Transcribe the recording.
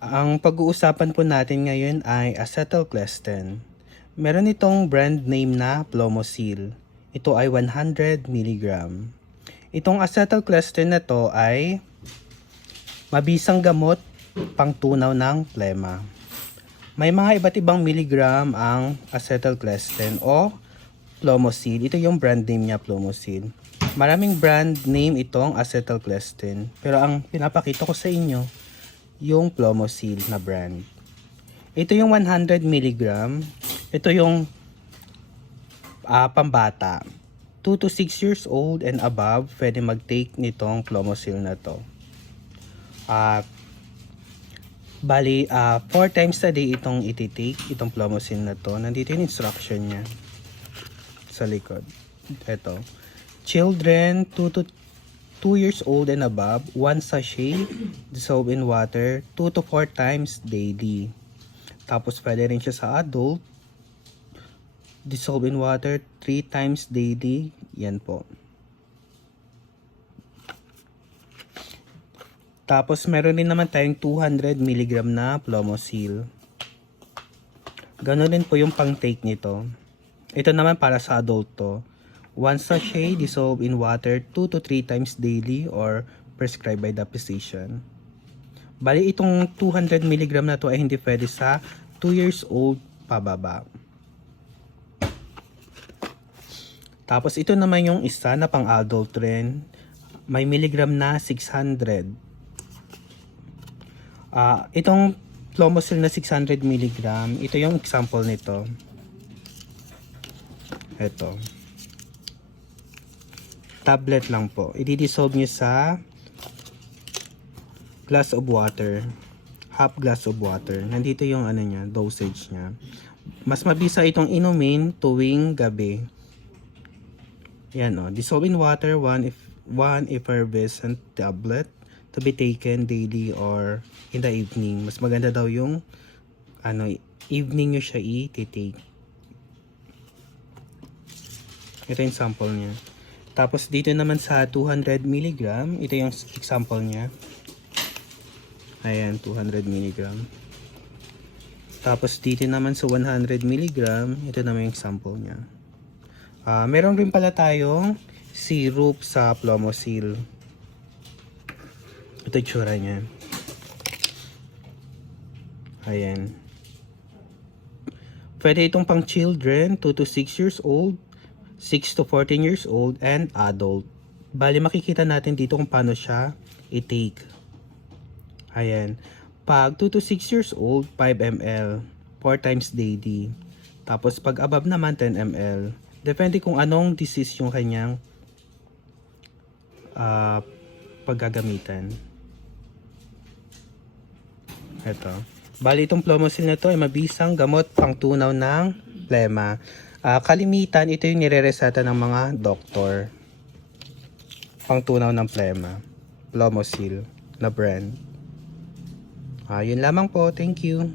Ang pag-uusapan po natin ngayon ay acetylclestin. Meron itong brand name na Plomosil. Ito ay 100 mg. Itong acetylclestin na to ay mabisang gamot pangtunaw ng plema. May mga iba't ibang miligram ang acetylclestin o Plomosil. Ito yung brand name niya, Plomosil. Maraming brand name itong acetylclestin. Pero ang pinapakita ko sa inyo, yung Plomosil na brand. Ito yung 100 mg. Ito yung pambata. 2 to 6 years old and above, pwede mag-take nitong Plomosil na to. Bali, 4 times a day itong iti-take, itong Plomosil na to. Nandito yung instruction niya sa likod. Ito. Children 2 years old and above, 1 sachet, dissolve in water, 2 to 4 times daily. Tapos pwede rin siya sa adult, dissolve in water 3 times daily. Yan po. Tapos meron din naman tayong 200 mg na Plomosil. Ganon din po yung pang-take nito. Ito naman para sa adult to. 1 sachet, dissolve in water 2 to 3 times daily or prescribed by the physician. Bali, itong 200 mg na to ay hindi pwede sa 2 years old pababa. Tapos ito naman yung isa na pang-adult rin. May milligram na 600. Itong Plomosil na 600 mg, ito yung example nito. Ito. Tablet lang po. I-dissolve nyo sa glass of water. Half glass of water. Nandito yung ano niya, dosage niya. Mas mabisa itong inumin tuwing gabi. Yan o. Dissolve in water, one effervescent tablet to be taken daily or in the evening. Mas maganda daw yung evening nyo siya i-take. Ito yung sample niya. Tapos dito naman sa 200 mg, ito yung example niya. Ayan, 200 mg. Tapos dito naman sa 100 mg, ito naman yung example niya. Meron rin pala tayong syrup sa Plomosil. Ito yung tsura niya. Ayan. Pwede itong pang children, 2 to 6 years old, 6 to 14 years old, and adult. Bali, makikita natin dito kung paano siya i-take. Ayan. Pag 2 to 6 years old, 5 ml, 4 times daily. Tapos pag above naman, 10 ml. Depende kung anong disease yung kanyang paggagamitan. Ito. Bali, itong Plomosil na to ay mabisang gamot pang tunaw ng plema. Kalimitan, ito yung nire-reseta ng mga doktor. Pangtunaw ng plema. Plomosil na brand. Yun lamang po. Thank you.